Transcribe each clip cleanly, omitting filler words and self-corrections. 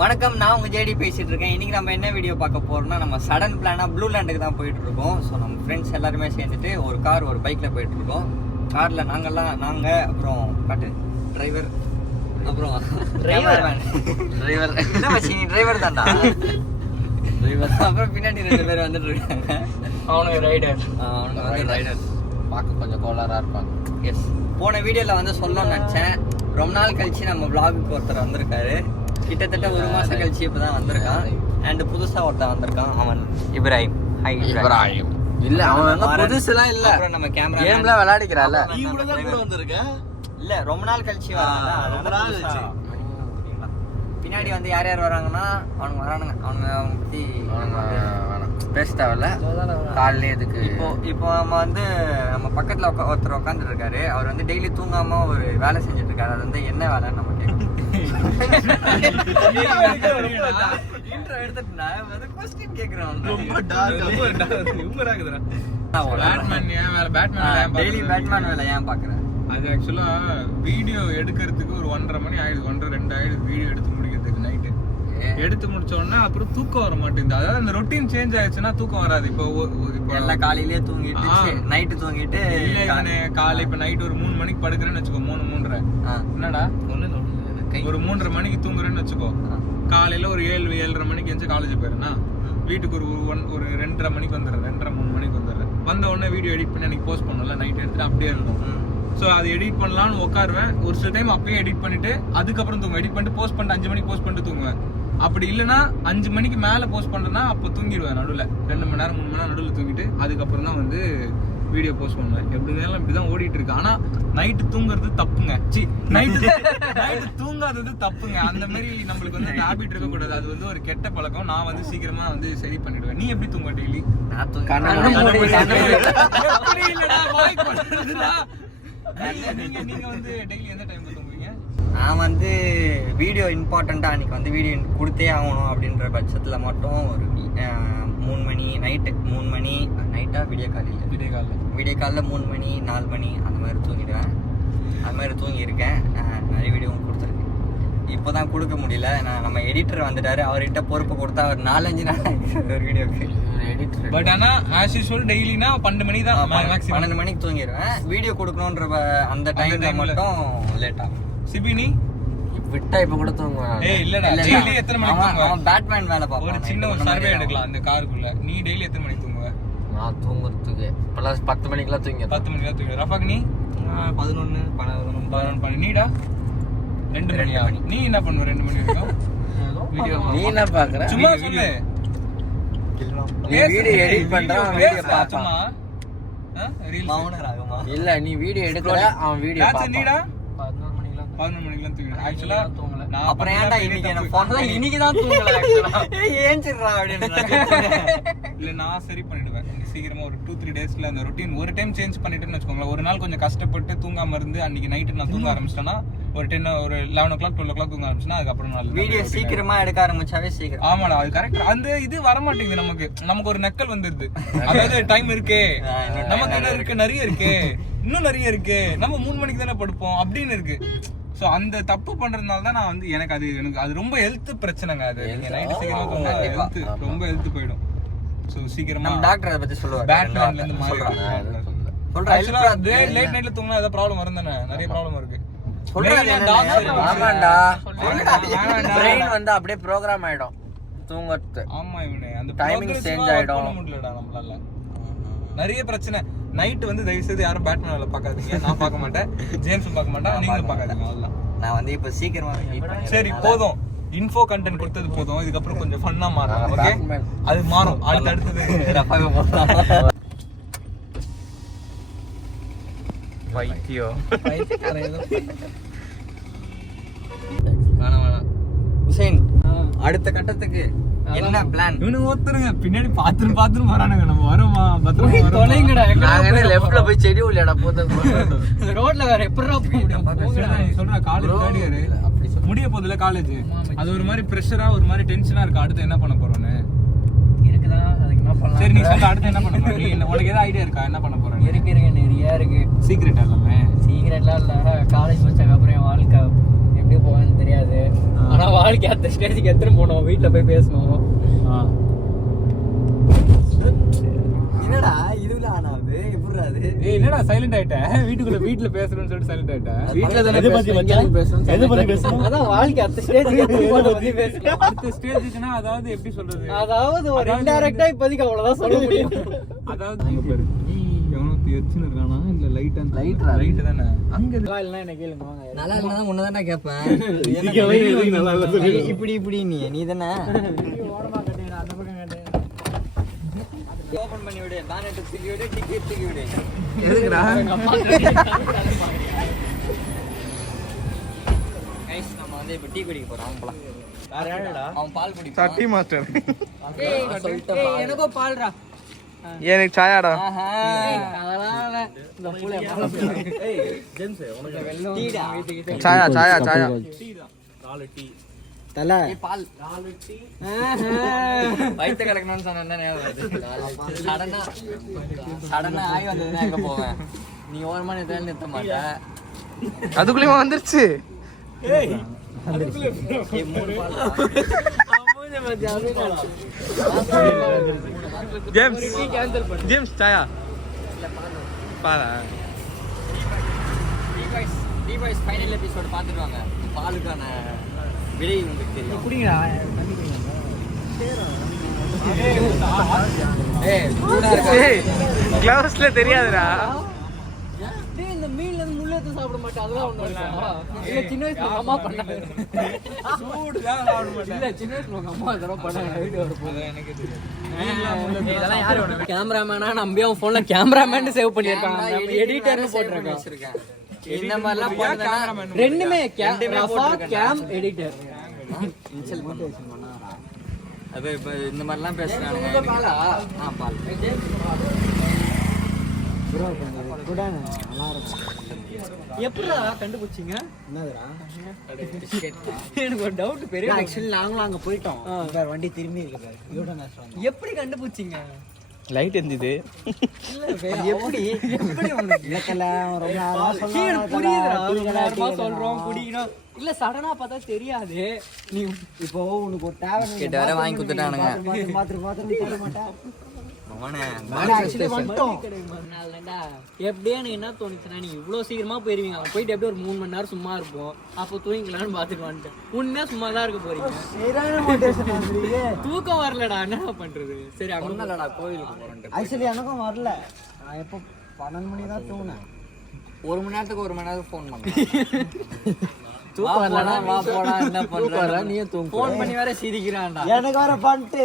வணக்கம், நான் உங்க ஜேடி பேசிட்டு இருக்கேன். இன்னைக்கு நம்ம என்ன வீடியோ பார்க்க போறோம்னா, நம்ம சடன் பிளானா ப்ளூ லேண்டுக்கு தான் போயிட்டு இருக்கோம். ஸோ நம்ம ஃப்ரெண்ட்ஸ் எல்லாருமே சேர்ந்துட்டு ஒரு கார் ஒரு பைக்ல போயிட்டு இருக்கோம். கார்ல நாங்க அப்புறம் டிரைவர் அப்புறம் டிரைவர் என்ன மச்சி நீ டிரைவர் தான்டா. அப்புறம் பின்னாடி 2 பேர் வந்துட்டு இருக்காங்க. அவனுக்கு ரைடர் பார்க்க கொஞ்சம் கோளாரா இருப்பாங்க. எஸ், போன வீடியோல வந்து சொல்லணும்னு நினைச்சேன். ரொம்ப நாள் கழிச்சு நம்ம vlogக்கு ஒருத்தர் வந்திருக்காரு. கிட்டத்தட்ட 1 மாசம் கழிச்சு இப்பதான் வந்திருக்கான். அண்ட் புதுசா ஒருத்தன் வந்திருக்கான், அவன் இப்ராஹிம். ஹாய் இப்ராஹிம். இல்ல அவன் வந்து புதுசுலாம் இல்ல, அப்புறம் நம்ம கேமரா கேம்ல விளையாடிக்கிறான்ல. நீ கூட தான் கூட வந்திருக்க. இல்ல ரொம்ப நாள் கழிச்சு ரொம்ப நாள் கழிச்சு. பின்னாடி வந்து யார் யார் வராங்கன்னா அவனுங்க வரானுங்க. அவனுங்க பத்தி பேச தேவையில்ல. காலையில எதுக்கு இப்போ நம்ம வந்து நம்ம பக்கத்துல ஒருத்தர் உட்காந்துட்டு இருக்காரு. அவர் வந்து டெய்லி தூங்காம ஒரு வேலை செஞ்சுட்டு இருக்காரு. அது வந்து என்ன வேலைன்னு நம்ம கேட்கணும். அது ஆக்சுவலா வீடியோ எடுக்கிறதுக்கு ஒரு 1:30 மணி ஆயிடுது, 1:30-2 ஆயிடுது வீடியோ எடுத்து முடிக்கிறதுக்கு. நைட்டு எடுத்து முடிச்ச உடனே அப்புறம் தூக்கம் வர மாட்டேங்குது. அதாவது அந்த ரொட்டீன் சேஞ்ச் ஆயிடுச்சுன்னா தூக்கம் வராது. இப்போ எல்லாம் காலையிலேயே தூங்கிட்டு நைட்டு தூங்கிட்டு காலை இப்ப நைட் ஒரு 3 மணிக்கு படுக்கிறேன்னு வச்சுக்கோ, 3-3:30 என்னடா ஒரு 3:30 மணிக்கு தூங்குறேன்னு வச்சுக்கோ, காலையில ஒரு 7-7:30 மணிக்கு எந்த காலேஜ் போயிருந்தா வீட்டுக்கு ஒரு 2:30 மணிக்கு வந்துடுறேன், 2:30-3 மணிக்கு வந்துடுறேன். வந்த உடனே வீடியோ எடிட் பண்ணி எனக்கு போஸ்ட் பண்ணல, நைட் எடுத்துட்டு அப்படியே இருக்கும். ஸோ அது எடிட் பண்ணலான்னு உட்காருவேன். ஒரு சில டைம் அப்பயே எடிட் பண்ணிட்டு அதுக்கப்புறம் தூங்குவேன். எடிட் பண்ணிட்டு போஸ்ட் பண்ணிட்டு 5 மணிக்கு போஸ்ட் பண்ணிட்டு தூங்குவேன். அப்படி இல்லைன்னா 5 மணிக்கு மேலே போஸ்ட் பண்ணுறேன்னா அப்போ தூங்கிடுவேன். நடுவில் 2 மணி நேரம் 3 மணி நேரம் நடுவில் தூங்கிட்டு அதுக்கப்புறம் தான் வந்து வீடியோ போஸ்ட் பண்ணுவேன். எப்படி இருந்தாலும் இப்படி தான் ஓடிட்டு இருக்கு. ஆனால் நைட்டு தூங்குறது தப்புங்க. நைட்டு தூங்காதது தப்புங்க. அந்த மாதிரி நம்மளுக்கு வந்து அந்த ஹேபிட் இருக்கக்கூடாது. அது வந்து ஒரு கெட்ட பழக்கம். நான் வந்து சீக்கிரமா வந்து சரி பண்ணிடுவேன். நீ எப்படி தூங்க டெய்லி? நீங்க வந்து டெய்லி எந்த டைம்ல தூங்குவீங்க? நான் வந்து வீடியோ இம்பார்ட்டண்ட்டாக அன்றைக்கி வந்து வீடியோ கொடுத்தே ஆகணும் அப்படின்ற பட்சத்தில் மட்டும் ஒரு 3 மணி நைட்டு 3 மணி நைட்டாக விடிய காலையில் 3 மணி 4 மணி அந்த மாதிரி தூங்கிடுவேன். அது மாதிரி தூங்கியிருக்கேன். நிறைய வீடியோவும் கொடுத்துருக்கேன். இப்போ தான் கொடுக்க முடியல. நம்ம எடிட்டர் வந்துட்டாரு. அவர்கிட்ட பொறுப்பு கொடுத்தா ஒரு 4-5 நாள் ஒரு வீடியோக்கு எடிட்டர். பட் ஆனால் ஆஸ் யூஸ்வல் டெய்லினா 12 மணி தான், 12 மணிக்கு தூங்கிடுவேன். வீடியோ கொடுக்கணுன்ற அந்த டைம்ல மட்டும் லேட் ஆகும். சிபினி விட்டா இப்ப கூட தூங்குவேன். ஏய் இல்லடா, டெய்லி எத்தனை மணிக்கு தூங்குவ? அவன் பேட்மேன் வேலை பார்ப்பான். ஒரு சின்ன ஒரு சர்வே எடுக்கலாம் அந்த காருக்குள்ள. நீ டெய்லி எத்தனை மணிக்கு தூங்குவ? நான் தூங்குறதுக்கு இப்பலாம் 10 மணிக்குலாம் தூங்கிடுவேன். 10 மணிக்கு தூங்குவ. ரஃபாக் நீ 11 12 நீடா 2 மணியா? நீ என்ன பண்ணுவ 2 மணி வரைக்கும்? வீடியோ நீ என்ன பாக்குற? சும்மா சொல்லு. நீ வீடியோ எடிட் பண்ற, வீடியோ பாப்பான். ரீல்ஸ் மௌன ராகமா இல்ல நீ வீடியோ எடுக்கற, அவன் வீடியோ பாப்பான். நீடா 11 மணிக்கெல்லாம் தூங்கிடுவேன். ஆக்சுவலா நான் அப்புறம் ஏன்டா இன்னைக்கு என்ன ஃபோன் தான் இன்னைக்கு தான் தூங்கல. ஆக்சுவலா ஏஞ்சிரா அப்படின்றாங்க. இல்ல நான் சரி பண்ணிடுவேன். சீக்கிரமா ஒரு 2-3 டேஸ்ல அந்த ரொட்டீன் ஒரு டைம் சேஞ்ச் பண்ணிட்டேன்னு வச்சுக்கோங்களேன். ஒரு நாள் கொஞ்சம் கஷ்டப்பட்டு தூங்காம இருந்து அன்னைக்கு நைட்டு நான் தூங்க ஆரம்பிச்சிட்டேன்னா ஒரு 11 o'clock 12 o'clock தூங்க ஆரம்பிச்சுன்னா அதுக்கப்புறம் நாள் வீடியோ சீக்கிரமா எடுக்க ஆரம்பிச்சாவே சீக்கிரம். ஆமாடா, அது கரெக்ட். அந்த இது வர மாட்டேங்குது நமக்கு ஒரு நக்கல் வந்துருது. அதாவது டைம் இருக்கே, நமக்கு என்ன இருக்கு, நிறைய இருக்கு, இன்னும் நிறைய இருக்கு, நம்ம 3 மணிக்கு தானே படுப்போம் அப்படின்னு இருக்கு. சோ அந்த தப்பு பண்றதுனால தான் நான் வந்து எனக்கு அது ரொம்ப ஹெல்த் பிரச்சனைங்க. அது நைட் சீக்கிரமா தூங்க ரொம்ப ஹெல்த் போயிடும். சோ சீக்கிரமா டாக்டர் அதை பத்தி சொல்லுவாரு. பேட்மேன்ல இருந்து மாறிடுறாங்க. லேட் நைட்ல தூங்கினா ஏதாவது ப்ராப்ளம் வரும் தானே? நிறைய ப்ராப்ளம் இருக்கு. ஆமாண்டா, பிரெயின் வந்து அப்படியே ப்ரோக்ராம் ஆயிடும் தூங்கறது. ஆமா, இவனே அந்த டைமிங் சேஞ்ச் ஆயிடும். முடியலடா நம்மளால. நிறைய பிரச்சனை. நைட் வந்து தயவு செய்து யாரும் பேட்மேன் வேலை பார்க்காதீங்க. நான் பார்க்க மாட்டேன், ஜேம்ஸும் பார்க்க மாட்டேன், நீங்களும் பார்க்காதீங்க. அவ்வளவுதான். நான் வந்து இப்ப சீக்கிரமா சரி போதும். இன்ஃபோ கண்டென்ட் கொடுத்தது போதும். இதுக்கப்புறம் கொஞ்சம் ஃபன்னா மாறும். ஓகே, அது மாறும். அடுத்தது பைத்தியம். வேணாம் ஹுசைன், அடுத்த கட்டத்துக்கு என்ன பிளான்? இவனுங்க ஒருத்தருங்க பின்னாடி பாத்துட்டு வரானுங்க. நம்ம வரோமா பத்திரமா தொலைங்கடா. நாங்க லெஃப்ட்ல போய் செடி உள்ளடா போறது. ரோட்ல வேற எப்பறா போக முடியும்? நீ சொல்ற காலேஜ் தேர்ட் இயர் முடிய போகுதுல காலேஜ். அது ஒரு மாதிரி பிரஷரா ஒரு மாதிரி டென்ஷனா இருக்கு. அடுத்து என்ன பண்ண போறோன்னு இருக்குதா? அதுக்கு என்ன பண்ணலாம்? சரி நீ சொல்ல, அடுத்து என்ன பண்ண போற? நீ உனக்கு ஏதாவது ஐடியா இருக்கா என்ன பண்ண போறேன்னு? இருக்கு நிறைய இருக்கு. சீக்ரெட் எல்லாமே சீக்ரெட்லாம் இல்ல. காலேஜ் முடிச்சதுக்கு அப்புறம் என் வாழ்க்கை எப்படி போவேன்னு தெரியாது. ஆனா வாழ்க்கை அந்த ஸ்டேஜுக்கு எடுத்துட்டு போனோம், வீட்டுல போய் பேசணும். என்னடா இதுல ஆனாது எப்படி அது? என்னடா சைலண்ட் ஆயிட்ட? வீட்டுல பேசுறேன்னு சொல்லிட்டு சைலண்ட் ஆயிட்ட. வீட்டுல தானே பேசணும். அதான் வாழ்க்கை அந்த ஸ்டேஜுக்கு எடுத்துட்டு பேசணும். அடுத்த ஸ்டேஜுக்குன்னா அதாவது எப்படி சொல்றது, அதாவது ஒரு இன்டைரக்டா இப்போதைக்கு அவ்வளவுதான் சொல்ல முடியும். அதாவது அங்க பாரு எவனோ எச்சுன்னு இருக்கானா இல்ல லைட் தானே அங்க நல்லா இல்லைன்னா என்ன கேளுங்க வாங்க. நல்லா இல்லைன்னா உன்னதான்டா கேட்பேன். இப்படி நீ தானே ஓரமா கட்டுங்க, அந்த பக்கம் கட்டு. ஓபன் பண்ணி விடு, பேனட் தூக்கி விடு, டிக்கெட் தூக்கி விடு. எதுக்குடா? கைஸ் நம்ம வந்து இப்போ டீ குடிக்க போறோம். அவன் போலாம். அவன் பால் குடிப்பான். சட்டி மாஸ்டர் எனக்கும் பால்ரா. எனக்கு சாயாடா. அதனால இந்த பூல சாயா தல பால் வயிற்று கலக்கணும்னு சொன்னா சடனா ஆகி வந்ததுன்னா எங்க போவேன்? நீ ஓரமா நிறுத்த மாட்ட. அதுக்குள்ளேயுமா வந்துருச்சு? ஜேம்ஸ் சாயா பாலா. டிவைஸ் ஃபைனல் எபிசோட் பார்த்துட்டு வாங்க. பாலுக்கான விலை உங்களுக்கு தெரியும். குடிங்கடா. கிளவுஸ்ல தெரியாதுடா. இந்த மீன்ல இருந்து முள்ளு எடுத்து சாப்பிட மாட்டேன், அதெல்லாம் ஒண்ணு இல்ல. சின்ன வயசுல உங்க அம்மா பண்ணாங்க. சூடுதான் சாப்பிட மாட்டேன். இல்ல சின்ன வயசுல உங்க அம்மா அதெல்லாம் பண்ணாங்க. வீடியோ எடுப்போம். எனக்கு தெரியும். இதெல்லாம் யாரு வேணும்? கேமராமேனா நம்பி அவன் போன்ல கேமராமேன் சேவ் பண்ணிருக்கான், எடிட்டர்னு போட்டுருக்கான். இந்த மாதிரிலாம் போட்டா ரெண்டுமே கேம் எடிட்டர். இன்சல்ட் பண்ணுவாங்க. அது இப்போ இந்த மாதிரிலாம் பேசுறாங்க. பாலா பால் எப்படிடா கண்டுபிடிச்சிங்க? எனக்கு ஒரு டவுட். பெரிய ஆக்சுவலி நாங்களும் அங்க போயிட்டோம். வண்டி திரும்பி இருக்கு. எப்படி கண்டுபிடிச்சிங்க? லைட் இருந்தது. எப்படி சொல்றோம் குடிக்கணும் இல்ல சடனா பார்த்தா தெரியாது. நீ இப்போ உனக்கு ஒரு தேவை கேட்டு வர வாங்கி கொடுத்துட்டானுங்க. எப்படியே எனக்கு என்ன தோணுச்சுன்னா, நீ இவ்வளவு சீக்கிரமா போயிருவீங்க, அங்க போயிட்டு எப்படியும் ஒரு 3 மணி நேரம் சும்மா இருப்போம், அப்போ தூங்கிக்கலாம்னு பாத்துட்டு வந்துட்டேன். உண்மையா சும்மா தான் இருக்க போறீங்க. தூக்கம் வரலடா, என்ன பண்றது? சரி அங்க ஒண்ணுலடா கோயிலுக்கு போறேன். ஆக்சுவலி எனக்கும் வரல. நான் எப்போ 12 மணி தான் தூங்கினேன். 1 மணி நேரத்துக்கு 1 மணி நேரம் ஃபோன் பண்ணேன். தூக்கம் வரலடா, வா போடா, என்ன பண்ற? நீ தூங்க ஃபோன் பண்ணி வேற சிரிக்கிறான்டா. எனக்கு வர பண்ணிட்டு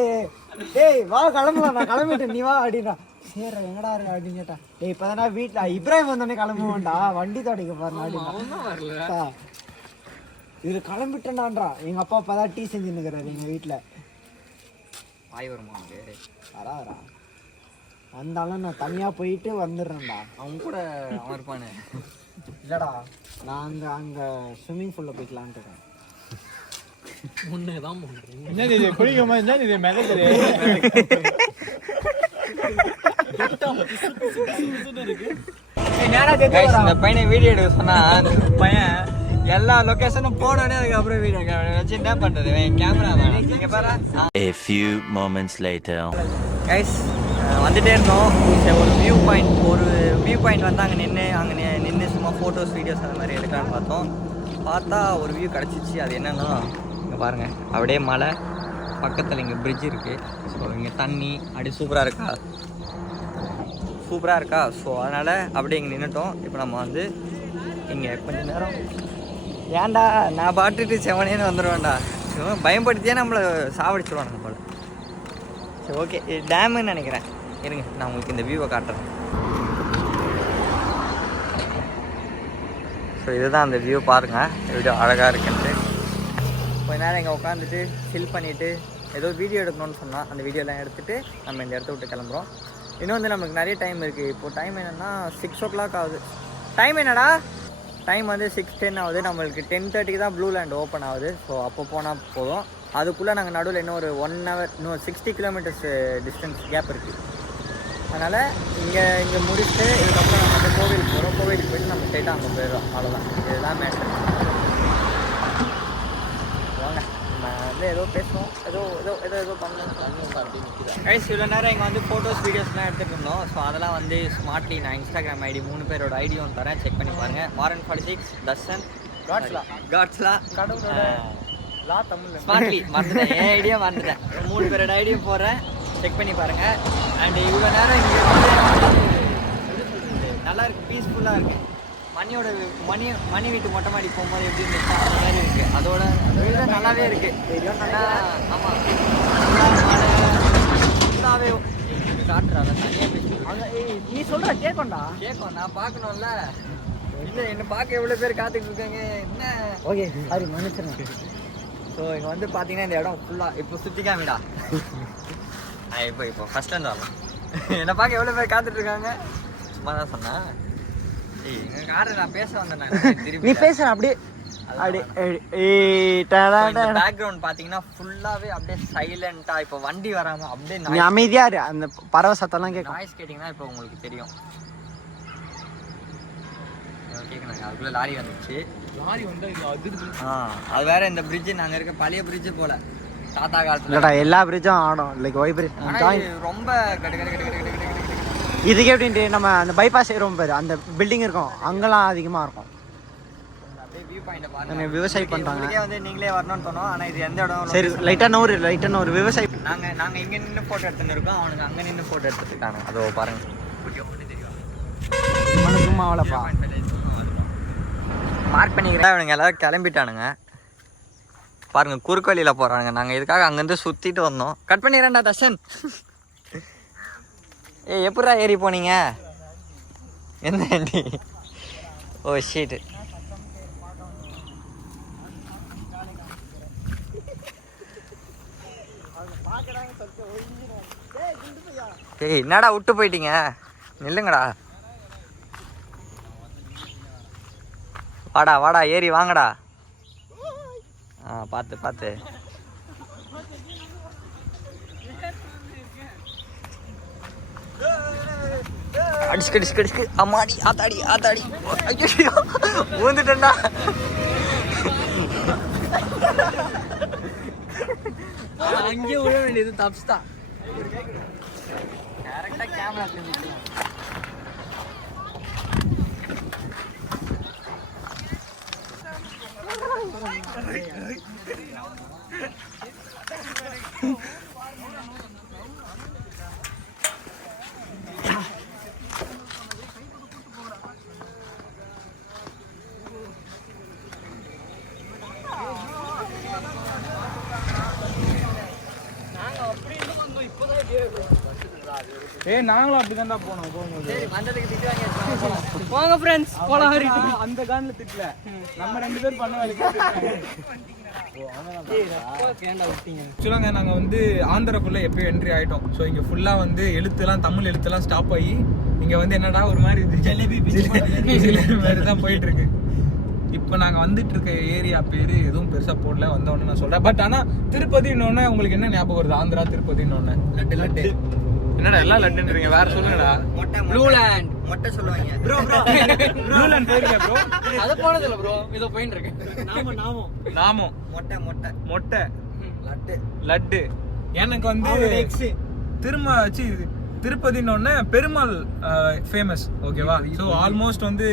டேய் வா கிளம்பலாம், நான் கிளம்பிட்டேன், நீ வா அப்படின்னா. சரி எங்கடா இருக்கு அப்படின்னு கேட்டா. டேய் இப்பதானே வீட்டுல இப்ராஹிம் வந்தோடனே கிளம்புவான்டா, வண்டி தொடக்க பாருங்க அப்படின்னா. இது கிளம்பிட்டேன்டான்றா. எங்க அப்பா இப்பதான் டீ செஞ்சுன்னு இருக்கிறாரு எங்க வீட்டுல. வாய் வருமா? வராதரா வந்தாலும் நான் தனியா போயிட்டு வந்துடுறேன்டா. அவன் கூட அவன் இருப்பானே. இல்லடா நான் அங்க ஸ்விம்மிங் பூல்ல போய்க்கலான்ட்டு இருக்கேன். முன்னேதான் பண்றேன். இந்த பையனை வீடியோ எடுக்க சொன்னா பையன் எல்லா லொகேஷனும் போனோடனே அதுக்கப்புறம் வீடியோ வச்சு என்ன பண்றது? கேமரா இங்க பாரு. A few moments later. Guys வந்துட்டே இருந்தோம். ஒரு வியூ பாயிண்ட் வந்து அங்கே நின்று சும்மா ஃபோட்டோஸ் வீடியோஸ் அந்த மாதிரி எடுக்கலான்னு பார்த்தா ஒரு வியூ கிடச்சிச்சு. அது என்னன்னா இங்கே பாருங்கள், அப்படியே மலை பக்கத்தில் இங்கே பிரிட்ஜ் இருக்குது. ஸோ இங்கே தண்ணி அப்படியே சூப்பராக இருக்கா. ஸோ அதனால் அப்படியே இங்கே நின்றுட்டோம். இப்போ நம்ம வந்து இங்கே கொஞ்சம் நேரம் ஏன்டா நான் பாட்டுட்டு செவனேன்னு வந்துடுவேன்டா. பயன்படுத்தியே நம்மளை சாவடிச்சிருவானுங்க போல். சரி ஓகே, இது டேமுன்னு நினைக்கிறேன். இருங்க நான் உங்களுக்கு இந்த வியூவை காட்டுறேன். ஸோ இதுதான் அந்த வியூ பாருங்கள், வீடியோ அழகாக இருக்குன்ட்டு. கொஞ்ச நேரம் இங்கே உட்காந்துட்டு ஃபில் பண்ணிவிட்டு ஏதோ வீடியோ எடுக்கணும்னு சொன்னால் அந்த வீடியோலாம் எடுத்துகிட்டு நம்ம இந்த இடத்த விட்டு கிளம்புறோம். இன்னும் வந்து நமக்கு நிறைய டைம் இருக்குது. இப்போது டைம் என்னென்னா 6 o'clock ஆகுது. டைம் என்னடா? டைம் வந்து 6:10 ஆகுது. நம்மளுக்கு 10:30 தான் ப்ளூ லேண்ட் ஓப்பன் ஆகுது. ஸோ அப்போ போனால் போதும். அதுக்குள்ளே நாங்கள் நடுவில் இன்னும் ஒரு 1 hour, இன்னும் 60 kilometers டிஸ்டன்ஸ் கேப் இருக்குது. அதனால் இங்கே முடிச்சுட்டு இதுக்கப்புறம் நம்ம வந்து கோவிலுக்கு போயிட்டு நம்ம ஸ்ட்ரைட்டாக அங்கே போயிடுறோம். அவ்வளோதான், இதுதான் மேட்டர். வந்து ஏதோ பேசணும், ஏதோ பண்ணணும். கைஸ் இவ்வளோ நேரம் இங்கே வந்து ஃபோட்டோஸ் வீடியோஸ்லாம் எடுத்துகிட்டு இருந்தோம். ஸோ அதெல்லாம் வந்து ஸ்மார்ட்லி நான் இன்ஸ்டாகிராம் ஐடி 3 பேரோட ஐடியும் தரேன், செக் பண்ணி பாருங்கள். Maran46, தர்ஷன், காட்ஸ்லா கடவுளோட லா தமிழ் ஸ்மார்ட்லி மறந்துட்டேன், என் ஐடியா மறந்துட்டேன். 3 பேரோட ஐடியும் போடுறேன், செக் பண்ணி பாருங்கள். அண்ட் இவ்வளோ நேரம் இங்கே நல்லா இருக்குது, பீஸ்ஃபுல்லாக இருக்குது. மணி வீட்டு மொட்டை மாடி போகும்போது எப்படி இருந்துச்சு அந்த மாதிரி இருக்குது. அதோட விட நல்லாவே இருக்குது. ஆமாம், ஃபுல்லாகவே காட்டுறாங்க தனியாக பேசி. நீ சொல்ற கேட்கும் நான் பார்க்கணும்ல. இல்லை என்ன பார்க்க எவ்வளோ பேர் காத்துக்கிட்டு இருக்காங்க என்ன. ஓகே சாரி மன்னிச்சிருங்க. ஸோ இங்கே வந்து பார்த்தீங்கன்னா இந்த இடம் ஃபுல்லாக இப்போ சுற்றி காமிடா. இப்போ ஃபஸ்ட்லேருந்து வரலாம். என்னை பார்க்க எவ்வளோ பேர் காத்துட்டு இருக்காங்க. சும்மா தான் சொன்னேன். எங்கள் காரை நான் பேச வந்தேன். நீ பேசுற அப்படியே பேக்ரவுண்ட் பார்த்தீங்கன்னா ஃபுல்லாகவே அப்படியே சைலண்ட்டாக. இப்போ வண்டி வராமல் அப்படியே நீ அமைதியா இரு, அந்த பறவை சத்தம்லாம் கேட்கும். நாய்ஸ் கேட்டிங்கன்னா இப்போ உங்களுக்கு தெரியும். கேட்கணுங்க அதுக்குள்ளே லாரி வந்துச்சு. லாரி வந்து அது வேற இந்த பிரிட்ஜு நாங்கள் இருக்க பழைய பிரிட்ஜு போல தாத்தா காலத்துல. இல்லடா எல்லா பிரிட்ஜும் ஆடும் லைக் வைப்ரேஷன் ரொம்ப இதுக்கு எப்படின்ட்டு நம்ம அந்த பைபாஸ் ஏறுவோம் பாரு, அந்த பில்டிங் இருக்கும் அங்கெல்லாம் அதிகமா இருக்கும். வியூ பாயிண்ட் பாருங்க, விவசாயம் பண்றாங்க. உங்களுக்கே வந்து நீங்களே வரணும்னு தோணும். ஆனால் இது எந்த இடம் சரி லைட்டா நூறு விவசாயம். நாங்கள் இங்கே நின்று ஃபோட்டோ எடுத்துன்னு இருக்கோம், அவனுக்கு அங்கே நின்று ஃபோட்டோ எடுத்துருக்காங்க. அதோ பாருங்க சும்மாவளப்பா மார்க் பண்ணிக்கிறேன். இவனுங்க எல்லாரும் கிளம்பிட்டானுங்க பாருங்க, குறுக்கு வழியில் போகிறானுங்க. நாங்கள் இதுக்காக அங்கேருந்து சுற்றிட்டு வந்தோம். கட் பண்ணிடுறேன்டா தர்ஷன். எப்படா ஏறி போனீங்க எந்த வண்டி? ஓ ஷீட்டு. என்னடா விட்டு போயிட்டீங்க, நில்லுங்கடா. வாடா ஏறி வாங்கடா. பார்த்து அடிச்சுக்கு அம்மாடி ஆத்தாடி ஐயோ ஊந்துட்டேன்டா. அங்கேயே விட வேண்டியது தப்ஸ் தான். கரெக்டாக கேமரா நாங்களும் அப்படிதான்டா போனோம். சரி வந்ததுக்கு திட்டு வாங்கி போகலாம். வாங்க ஃப்ரெண்ட்ஸ் போலாம். அந்த கான்ல திட்டல, நம்ம 2 பேர் பண்ண வேலைக்கு சொல்லுங்க. நாங்க வந்து ஆந்திராக்குள்ள எப்பயும் என்ட்ரி ஆயிட்டோம். ஸோ இங்க ஃபுல்லா வந்து எழுத்துலாம் தமிழ் எழுத்துலாம் ஸ்டாப் ஆகி இங்க வந்து என்னடா ஒரு மாதிரி மாதிரி தான் போயிட்டு இருக்கு. இப்போ நாங்கள் வந்துட்டு இருக்க ஏரியா பேர் எதுவும் பெருசாக போடல, வந்தோன்னு நான் சொல்கிறேன். பட் ஆனால் திருப்பதின்னொன்னே உங்களுக்கு என்ன ஞாபகம் வருது? ஆந்திரா திருப்பதின்னொன்னே லட்டு. என்னடா எல்லாம் லட்டுன்றீங்க, வேற சொல்லுங்கடா. ப்ளூ லேண்ட் மொட்டை சொல்லுவாங்க. ப்ளூ லேண்ட் போயிருக்கேன் ப்ரோ. அது போனதில்ல ப்ரோ, இதோ போயிட்டு இருக்கேன். நாமம் மொட்டை லட்டு. எனக்கு வந்து திருப்பதின்னொன்னே பெருமாள் ஃபேமஸ், ஓகேவா? ஸோ ஆல்மோஸ்ட் வந்து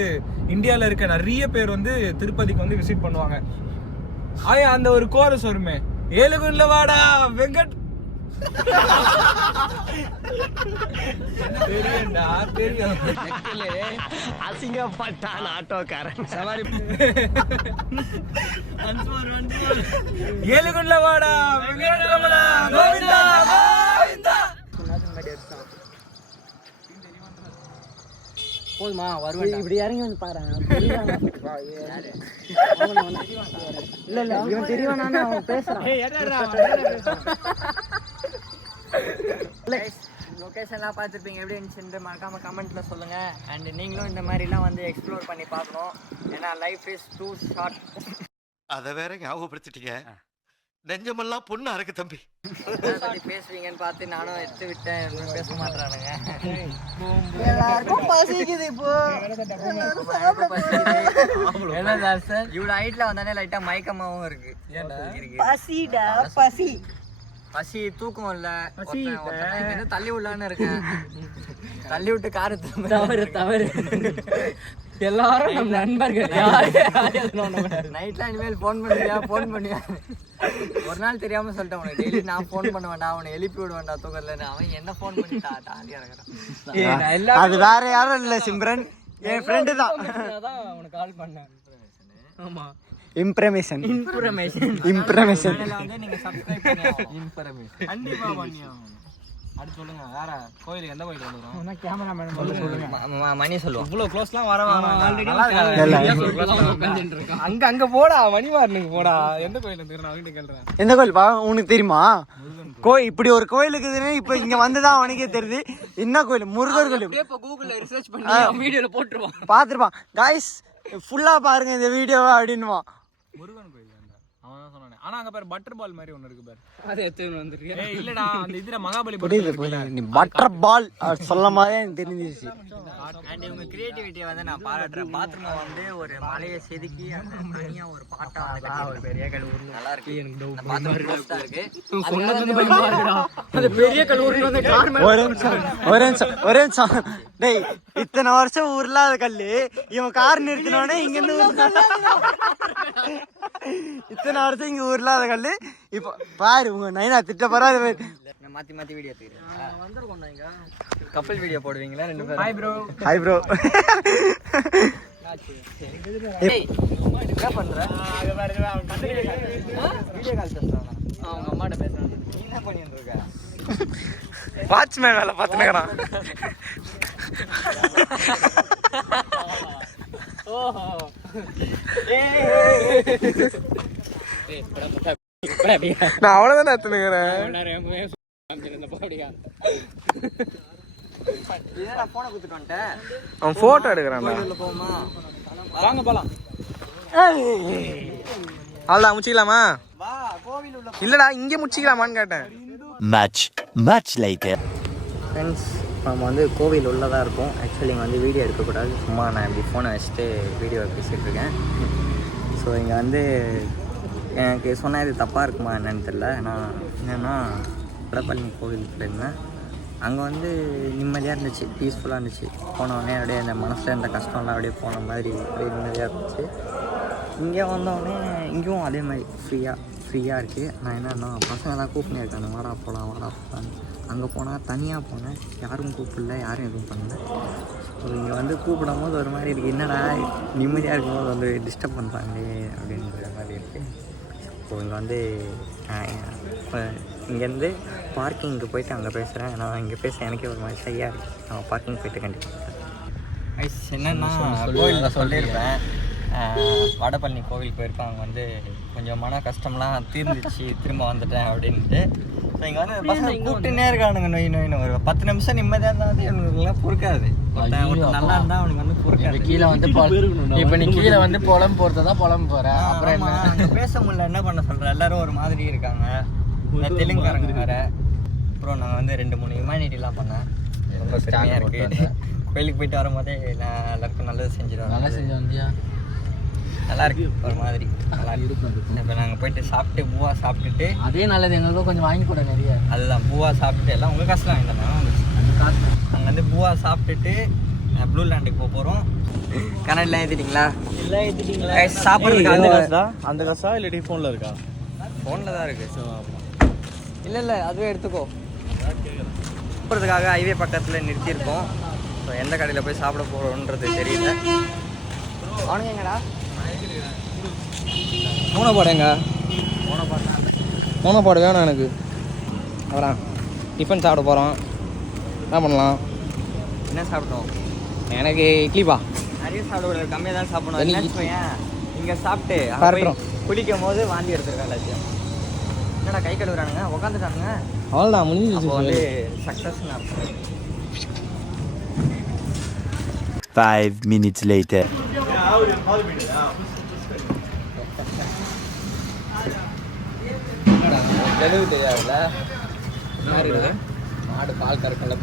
இந்தியாவில் இருக்க நிறைய பேர் வந்து திருப்பதிக்கு வந்து விசிட் பண்ணுவாங்க. அந்த ஒரு கோரஸ் வருமே, ஏழுகுண்ல வாடா வெங்கட். தெரியும் அசிங்கப்பட்டான் ஆட்டோக்காரன். சவாரி ஏழுகுண்ல வாடா வெங்கட் ரமணா கோவிந்தா கோவிந்தா. போதுமா வருவேன். இப்படி இறங்கி வந்து பாரு. இல்ல இவன் தெரியவானு அவன் பேசுறான். லொக்கேஷன்லாம் பார்த்துருப்பீங்க, எப்படி இருந்துச்சுன்னு மறக்காம கமெண்ட்ல சொல்லுங்க. அண்ட் நீங்களும் இந்த மாதிரிலாம் வந்து எக்ஸ்ப்ளோர் பண்ணி பார்க்கணும். ஏன்னா லைஃப் இஸ் டூ ஷார்ட். அதை வேற ஞாபகப்படுத்திட்டீங்க. நெஞ்சமெல்லாம் பொண்ணா இருக்கு தம்பி. பத்தி பேசுவீங்கன்னு பார்த்து நானும் எடுத்து விட்டேன். எதுவும் பேச மாட்டானுங்க. எல்லாருக்கும் பசிக்குது இப்போ. என்ன சார் இவ்வளவு ஹைட்ல வந்தானே லைட்டா மயக்கமாவும் இருக்கு. பசிடா பசி. பசி தூக்கம் இல்ல. ஒருத்தன் தள்ளி விடலான்னு இருக்கேன். தள்ளி விட்டு காரு தவறு எல்லாரும் நம்ம நண்பர்கள் நைட்லாம் இனிமேல் ஃபோன் பண்ணியா ஒரு நாள் தெரியாம சொல்லிட்டேன் உனக்கு. டெய்லி நான் ஃபோன் பண்ண வேண்டாம், அவனை எழுப்பி விட வேண்டாம் தூக்கத்துல. அவன் என்ன ஃபோன் பண்ணிட்டா தாலியா இருக்கிறான். அது வேற யாரும் இல்ல சிம்ரன், என் ஃப்ரெண்டு தான். உனக்கு கால் பண்ணேன். ஆமா இம்ப்ரமேஷன் வந்து நீங்க சப்ஸ்கிரைப் பண்ணி கண்டிப்பா பண்ணியா. அடுத்து சொல்லுங்க, வேற கோயிலுக்கு எந்த கோயிலுக்கு வந்துடும்? மணி சொல்லுவோம். இவ்வளவு க்ளோஸ்லாம் வர அங்க போடா, மணிமாறனுக்கு போடா. எந்த கோயில் இருக்கு நான் வீட்டுக்கு கேள்றேன். எந்த கோயில் பா உனக்கு தெரியுமா? இப்படி ஒரு கோயில் இருக்குதுன்னு இப்ப இங்க வந்துதான் அவனுக்கே தெரியுது. என்ன கோயில்? முருகர் கோயில். இப்ப கூகுள்ல ரிசர்ச் பண்ணி வீடியோல போட்டுருவான், பாத்துருப்பான். காய்ஸ் ஃபுல்லா பாருங்க இந்த வீடியோவை அப்படின்னுவான். முருகன் கோயில் அவன் தான் சொன்னானே. ஆனா அங்க பாரு பட்டர் பால் மாதிரி ஒண்ணு இருக்கு பாரு. அதை எடுத்து வந்துருக்கேன். ஏய் இல்லடா, அந்த இதுல மகாபலி நீ பட்டர் பால் சொல்ல மாதிரி எனக்கு தெரிஞ்சிருச்சு. அண்ட் இவங்க கிரியேட்டிவிட்டியை வந்து நான் பாராட்டுறேன். பாத்ரூம் வந்து ஒரு மலையை செதுக்கி அந்த தனியா ஒரு பாட்டா ஒரு பெரிய கல் ஊர்ல நல்லா இருக்கு. எனக்கு பாத்ரூம் க்ளோஸ்டா இருக்கு. அது பெரிய கல்லூரி வந்து ஒரே நிமிஷம் டேய், இத்தனை வருஷம் உருளாத கல்லு இவன் கார் நிறுத்தினோடனே இங்க இருந்து இத்தனை வருஷம் இங்க உருளாத கல்லு இப்ப பாரு உங்க நைனா திட்ட பராது. மாத்தி மாத்தி வீடியோ எடுத்துக்கிறேன். வந்திருக்கோம் இங்க கப்பல் வீடியோ போடுவீங்களா ரெண்டு பேரும்? Hi bro. என்ன பண்ற? வீடியோ கால் பேசுறானா? அவங்க அம்மாட்ட பேசுறாங்க. நீ என்ன பண்ணிட்டு இருக்க? வாட்ச்மேன் வேலை பார்த்துக்கிறான். ஓஹோ நான் அவ்வளவுதானே எடுத்துக்கிறேன். இதெல்லாம் போனை குத்துட்டு வந்துட்டேன். அவன் போட்டோ எடுக்கிறான். உள்ள போமா? வாங்க போலாம். அவ்வளோதான் முடிச்சிக்கலாமா? வா கோவில் உள்ள. இல்லடா இங்கே முடிச்சிக்கலாமான்னு கேட்டேன். Much later. ஃப்ரெண்ட்ஸ், நம்ம வந்து கோவில் உள்ளதாக இருக்கும். ஆக்சுவலி இங்கே வந்து வீடியோ எடுக்கக்கூடாது. சும்மா நான் இப்படி ஃபோனை வச்சுட்டு வீடியோ பேசிகிட்டு இருக்கேன். ஸோ இங்கே வந்து எனக்கு சொன்னால் இது தப்பாக இருக்குமா என்னன்னு தெரியல. நான் என்னென்னா வடபழனி கோவிலுக்கு போயிருந்தேன். அங்கே வந்து நிம்மதியாக இருந்துச்சு, பீஸ்ஃபுல்லாக இருந்துச்சு. போனோடனே அப்படியே அந்த மனசில் இருந்த கஷ்டம்லாம் அப்படியே போன மாதிரி அப்படியே நிம்மதியாக இருந்துச்சு. இங்கே வந்தோடனே இங்கேயும் அதே மாதிரி ஃப்ரீயாக இருக்குது. நான் என்னன்னா பசங்கள்லாம் கூப்பிட்டு இருக்காங்க, வாடா போகலான்னு. அங்கே போனால் தனியாக போனேன், யாரும் கூப்பிடல, யாரும் எதுவும் பண்ணல. ஸோ இங்கே வந்து கூப்பிடும் போது ஒரு மாதிரி இருக்குது, என்னடா நிம்மதியாக இருக்கும்போது வந்து டிஸ்டர்ப் பண்ணுறாங்களே அப்படின்ற மாதிரி இருக்குது. ஸோ இங்கே வந்து இப்போ இங்கேருந்து பார்க்கிங்க்கு போயிட்டு அங்கே பேசுகிறேன். நான் இங்கே பேச எனக்கே ஒரு மாதிரி ஷையாக இருக்குது. நான் பார்க்கிங் போயிட்டு கண்டிப்பாக என்னென்னா கோயிலில் சொல்லியிருப்பேன். வடபழனி கோவில் போயிருக்கோம். அங்கே வந்து கொஞ்சம் மன கஷ்டம்லாம் தீர்ந்துச்சு, திரும்ப வந்துட்டேன் அப்படின்ட்டு. ஸோ இங்கே வந்து பசங்க கூப்பிட்டுனே இருக்கானுங்க, நோயின்னு ஒரு 10 நிமிஷம் நிம்மதியாக இருந்தால் இவனுக்குலாம் பொறுக்காது. ஒருத்தன் நல்லா இருந்தால் அவனுக்கு வந்து பொறுக்காது. கீழே வந்து இப்போ நீ கீழே வந்து புலம் போகிறதா புலம் போகிற அப்புறம் என்ன அங்கே பேச முடியல, என்ன பண்ண சொல்கிறேன். எல்லோரும் ஒரு மாதிரி இருக்காங்க, தெலுங்குக்காரங்க வேறு. அப்புறம் நாங்கள் வந்து 2-3 ஹியூமனிட்டிலாம் பண்ணேன். ரொம்ப பெருமையாக இருக்குது. கோயிலுக்கு போயிட்டு வரும்போதே நான் எல்லாருக்கும் நல்லது செஞ்சிடுவேன். நல்லா செஞ்சு வந்தியா? நல்லா இருக்கு, ஒரு மாதிரி நல்லா இருக்கும். இப்போ நாங்கள் போயிட்டு சாப்பிட்டு பூவா சாப்பிட்டுட்டு, அதே நல்லது, எங்களுக்கும் கொஞ்சம் வாங்கி கூட நிறைய. அதுதான் பூவா சாப்பிட்டுட்டு எல்லாம் உங்கள் காசுலாம் வாங்கிட்டேன். அங்கே வந்து பூவா சாப்பிட்டுட்டு ப்ளூ லேண்டுக்கு போக போகிறோம். கனடிலாம் ஏற்றிட்டிங்களா? எல்லாம் ஏற்றிட்டீங்களா? சாப்பிட்றதுக்கு அந்த காசா இல்லாட்டி ஃபோனில் இருக்கா? ஃபோனில் தான் இருக்குது. இல்லை அதுவே எடுத்துக்கோ. சாப்பிட்றதுக்காக ஹைவே பக்கத்தில் நிறுத்தியிருக்கோம். ஸோ எந்த கடையில் போய் சாப்பிட போகிறோன்றது தெரியல. அவனுங்க எங்கடா? மூணப்பாடுங்க, மூணப்பாடு வேணும் எனக்கு. அப்புறம் டிஃபன் சாப்பிட போகிறோம். என்ன பண்ணலாம்? என்ன சாப்பிட்டோம்? எனக்கு இட்லிப்பா. நிறைய சாப்பிட கம்மியாக தான் சாப்பிடணும். இங்கே சாப்பிட்டு குளிக்கும் போது வாந்தி எடுத்துருக்கேன் எல்லாத்தையும். என்னடா கை கழுவுறானுங்க, உட்காந்துட்டானுங்க. அவ்வளோதான் முடிஞ்சு. அப்போ வந்து சக்ஸஸ் நான் 5 minutes later. தெலுங்கு தெரியாதுல்ல மாடு பால் கறக்கல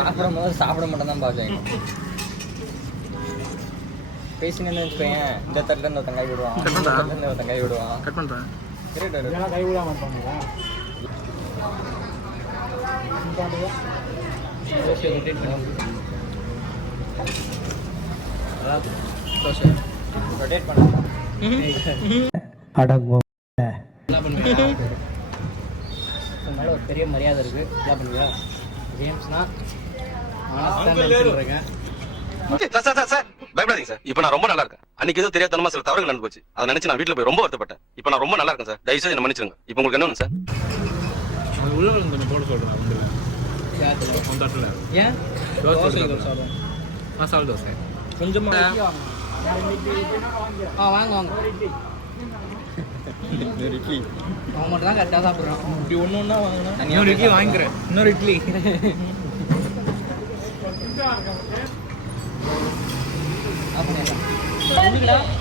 சாப்பிடும் போது சாப்பிட மட்டும் தான் பார்க்க பேசினேன்னு வச்சுக்கோங்க இந்த தட்டில் இருந்து ஒருத்தன் கை விடுவான் ஒருத்தன் கை விடுவான் கட் பண்ணுறேன் இதெல்லாம் கை விடாம இருப்பாங்க ரொட்டேட் பண்ணலாம் அடங்கும் மேலே ஒரு பெரிய மரியாதை இருக்கு என்ன பண்ணுவியா ஜேம்ஸ்னா சார் பயப்படாதீங்க சார். இப்போ நான் ரொம்ப நல்லா இருக்கேன். அன்னைக்கு ஏதோ தெரியாதனமா சில தவறுகள் நடந்து போச்சு. அதை நினைச்சு நான் வீட்டுல போய் ரொம்ப வருத்தப்பட்டேன். இப்போ நான் ரொம்ப நல்லா இருக்கேன் சார். தயவு செய்து என்ன மன்னிச்சிருங்க. இப்போ உங்களுக்கு என்ன வேணும் சார்? அது உள்ள கொஞ்சம் போட சொல்கிறேன் அந்த தட்டில் ஏன் தோசை மசாலா தோசை கொஞ்சமாக வாங்க வாங்க இட்லி அவன் மட்டும் தான் கரெக்டாக சாப்பிட்றான் இப்படி ஒன்று ஒன்றா வாங்கினா இன்னொரு இட்லி வாங்கிக்கிறேன். இன்னொரு இட்லி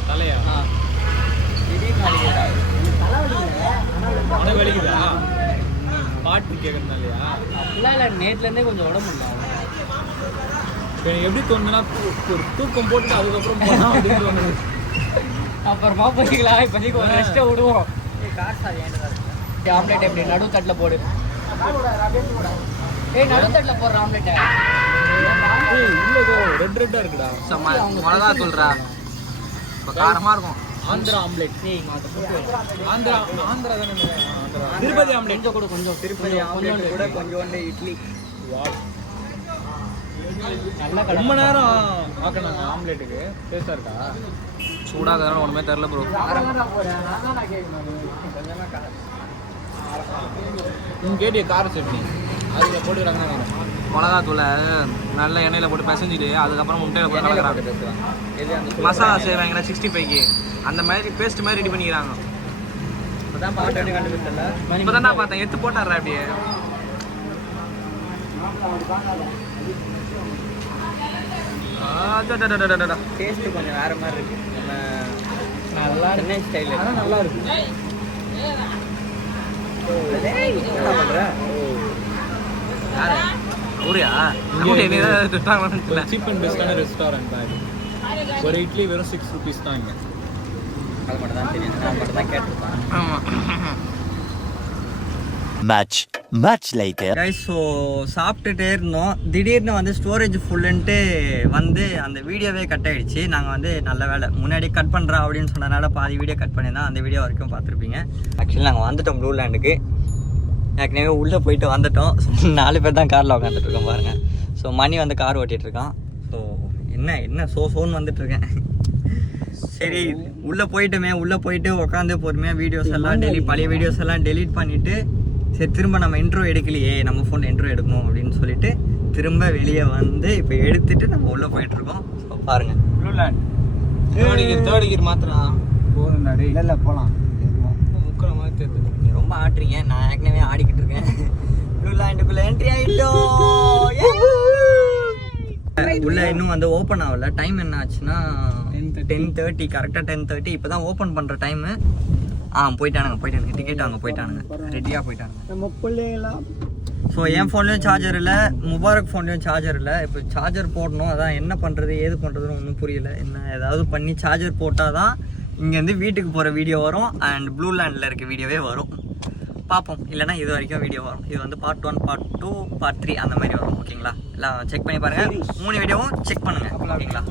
தலையா மன வலிக்குதா பாட்டு கேட்கறதுனாலயா? அப்படிலாம் இல்லை நேற்றுலேருந்தே கொஞ்சம் உடம்பு இல்லை இப்போ எனக்கு எப்படி தோணுதுன்னா ஒரு தூக்கம் போட்டு அதுக்கப்புறம் போனா அப்படின்னு தோணுது. அப்புறமா போய்க்கலாம் இப்போதைக்கு ஒரு ரெஸ்ட்டை விடுவோம் ஆம்லேட் எப்படி நடு தட்டில் போடு நடு தட்டில் போடுற ஆம்லேட்டை இல்லை ஏதோ ரெட் ரெட்டாக இருக்குடா. மிளகா சொல்றா காரமா இருக்கும். ஆந்திரா ஆம்லேட். ஆந்திரா ஆந்திரா தானே ஆந்திரா திருப்பதி ஆம்லேட் கொஞ்சம் கூட கொஞ்சம் திருப்பதி ஆம்லேட் கூட கொஞ்சோண்டு இட்லி. நல்லா ரொம்ப நேரம் ஆக்கணும் ஆம்லேட்டுக்கு. டேஸ்டாக இருக்கா? சூடாக ஒன்றுமே தெரில ப்ரோ. நீங்கள் கேட்டிய கார சட்னி அதில் போட்டுக்கிறாங்க. மிளகாத்தூளை நல்ல எண்ணெயில் போட்டு பிசைஞ்சிட்டு அதுக்கப்புறம் முட்டையில் போட்டு கலக்குறாங்க. மசாலா செய்வாங்க 65க்கு அந்த மாதிரி பேஸ்ட் மாதிரி ரெடி பண்ணிக்கிறாங்க. இப்போ தான் பார்த்தேன் எடுத்து போட்டாடுறா அப்படியே. டேஸ்ட் கொஞ்சம் வேற மாதிரி இருக்கு. நல்லா சென்னை ஸ்டைல் நல்லா இருக்கு. யாரு ஊரியா சீப் அண்ட் பெஸ்ட்டான ரெஸ்டாரண்ட் தான் இது. ஒரு இட்லி வெறும் 6 rupees தான் இங்கே. அது மட்டும் தான் தெரியும். நான் மட்டும் தான் கேட்டிருப்பேன். ஆமாம். Much later. கைஸ் ஸோ சாப்பிட்டுட்டே இருந்தோம். திடீர்னு வந்து ஸ்டோரேஜ் ஃபுல்லுன்ட்டு வந்து அந்த வீடியோவே கட் ஆகிடுச்சு. நாங்கள் வந்து நல்ல வேலை முன்னாடி கட் பண்ணுறோம் அப்படின்னு சொன்னதுனால பாதி வீடியோ கட் பண்ணியிருந்தோம். அந்த வீடியோ வரைக்கும் பார்த்துருப்பீங்க. ஆக்சுவலி நாங்கள் வந்துட்டோம் ப்ளூ லேண்டுக்கு. ஏற்கனவே உள்ளே போயிட்டு வந்துட்டோம். 4 பேர் தான் காரில் உட்காந்துட்ருக்கோம் பாருங்கள். ஸோ மணி வந்து கார் ஓட்டிகிட்ருக்கான். ஸோ என்ன சோன்னு வந்துட்டுருக்கேன். சரி உள்ளே போயிட்டு உட்காந்து பொறுமையாக வீடியோஸ் எல்லாம் பழைய வீடியோஸ் எல்லாம் டெலீட் பண்ணிவிட்டு சரி திரும்ப நம்ம இன்ட்ரோ எடுக்கலையே, நம்ம ஃபோனில் இன்ட்ரோ எடுக்கணும் அப்படின்னு சொல்லிட்டு திரும்ப வெளியே வந்து இப்போ எடுத்துட்டு நம்ம உள்ளே போயிட்டுருக்கோம். ஸோ பாருங்கள் ப்ளூ லேண்ட் தேர்ட் கியர் மாத்திரம் போதும் இல்லை போகலாம் முக்கிற மாதிரி தெரியுது. நீங்கள் ரொம்ப ஆடுறீங்க. நான் ஏற்கனவே ஆடிக்கிட்டு இருக்கேன். ப்ளூ லேண்டுக்குள்ளே என்ட்ரி ஆகிட்டோம். உள்ள இன்னும் வந்து ஓப்பன் ஆகல. டைம் என்ன ஆச்சுன்னா 10:30 கரெக்டாக 10:30. இப்போ தான் ஓப்பன் பண்ணுற டைமு. போயிட்டானுங்க டிக்கெட் வாங்க போயிட்டானுங்க. ரெடியாக போயிட்டானுங்க. நம்ம பிள்ளைங்களாம். ஸோ என் ஃபோன்லேயும் சார்ஜர் இல்லை, முபாரக் ஃபோன்லேயும் சார்ஜர் இல்லை. இப்போ சார்ஜர் போடணும். அதான் என்ன பண்ணுறது ஏது பண்ணுறதுன்னு ஒன்றும் புரியல. என்ன ஏதாவது பண்ணி சார்ஜர் போட்டால் தான் இங்கேருந்து வீட்டுக்கு போகிற வீடியோ வரும் அண்ட் ப்ளூ லேண்டில் இருக்க வீடியோவே வரும். பார்ப்போம். இல்லைனா இது வரைக்கும் வீடியோ வரும். இது வந்து பார்ட் 1 பார்ட் 2 பார்ட் 3 அந்த மாதிரி வரும். ஓகேங்களா? எல்லாம் செக் பண்ணி பாருங்கள். 3 வீடியோவும் செக் பண்ணுங்கள். ஓகேங்களா?